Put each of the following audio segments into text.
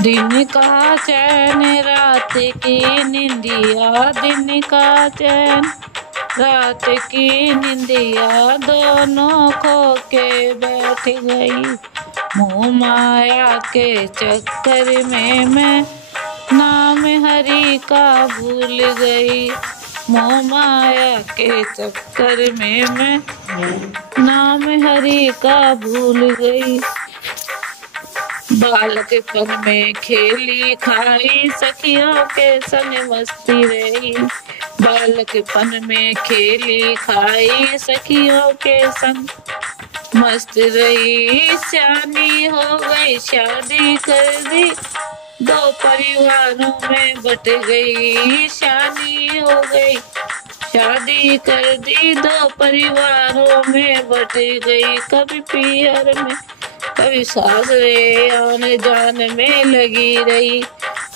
दिन का चैन रात की निंदिया, दिन का चैन रात की निंदिया, दोनों खो के बैठ गई। मोह माया के चक्कर में मैं नाम हरि का भूल गई। मोह माया के चक्कर में मैं नाम हरि का भूल गई। बालकपन में खेली खाई सखियों के संग मस्ती रही। बालकपन में खेली खाई सखियों के संग मस्त रही। सियानी हो गई शादी कर दी, दो परिवारों में बट गई। सियानी हो गई शादी कर दी, दो परिवारों में बट गई। कभी पियर में कभी सासरे आने जाने में लगी रही।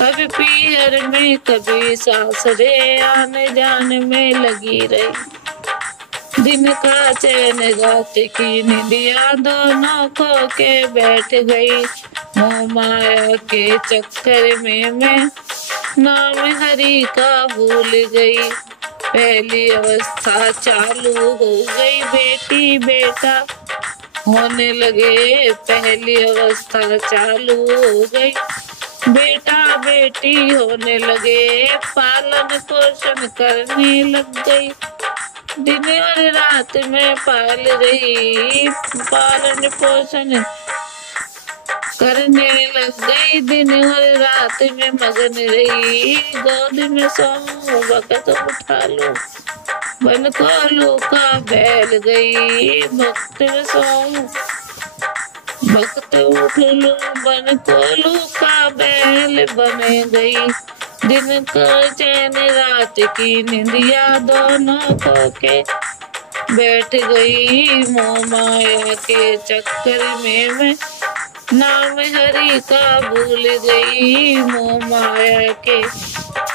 कभी पियर में कभी सासरे आने जाने में लगी रही। दिन का चैन रात की निंदिया, दोनों खो के बैठ गई। मोह माया के चक्कर में मैं नाम हरि का भूल गई। पहली अवस्था चालू हो गई, बेटी बेटा होने लगे। पहली अवस्था चालू हो गई, बेटा बेटी होने लगे। पालन पोषण करने लग गई, दिन और रात में पाल रही। पालन पोषण करने लग गई, दिन और रात में मगन रही। गोद में सोऊं वक़्त उठा लो, बन कोलू का बैल गई। भक्त में सोऊं वक़्त उठ लूं, बन कोलू का बैल बन गई। दिन का चैन रात की निंदिया, दोनों खो के बैठ गई। मोह माया के चक्कर में मैं नाम हरि का भूल गई। मोह माया के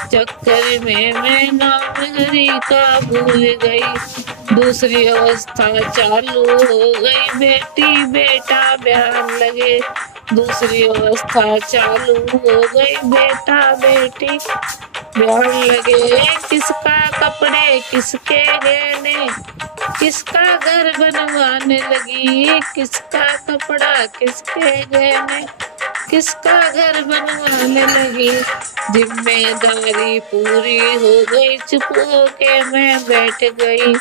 चक्कर में मैं नाम हरि का भूल गई। दूसरी अवस्था चालू हो गई, बेटी बेटा ब्याह लगे। दूसरी अवस्था चालू हो गई, बेटा बेटी ब्याह लगे। किसका कपड़े किसके गहने, किसका घर बनवाने लगी। किसका कपड़ा किसके गहने, किसका घर बनवाने लगी। जिम्मेदारी पूरी हो गई, चुप हो के मैं बैठ गई।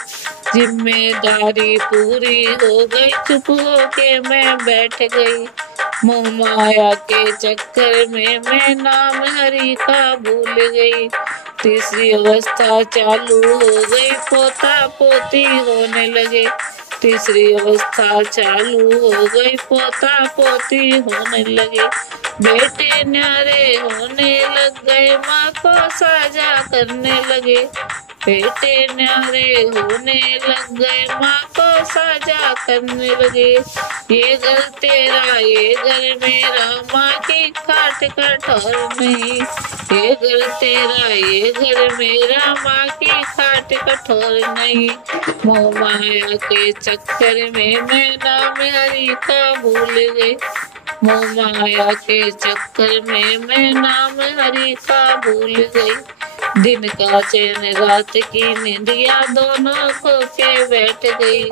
जिम्मेदारी पूरी हो गई, चुप हो के मैं बैठ गई। मोह माया के चक्कर में मैं नाम हरि का भूल गई। तीसरी अवस्था चालू हो गई, पोता पोती होने लगे। तीसरी अवस्था चालू हो गई, पोता पोती होने लगे। बेटे न्यारे होने लग गए, माँ को साझा करने लगे। बेटे न्यारे होने लग गए, माँ को साझा करने लगे। ये घर तेरा ये घर मेरा, माँ की खाट का ठौर नहीं। ये घर तेरा ये घर मेरा, माँ की खाट कठोर नहीं। मोह माया के चक्कर में मैं नाम हरि का भूल गई। मोह माया के चक्कर में मैं नाम हरि का भूल गई। दिन का चैन रात की निंदिया, दोनों खो के बैठ गई।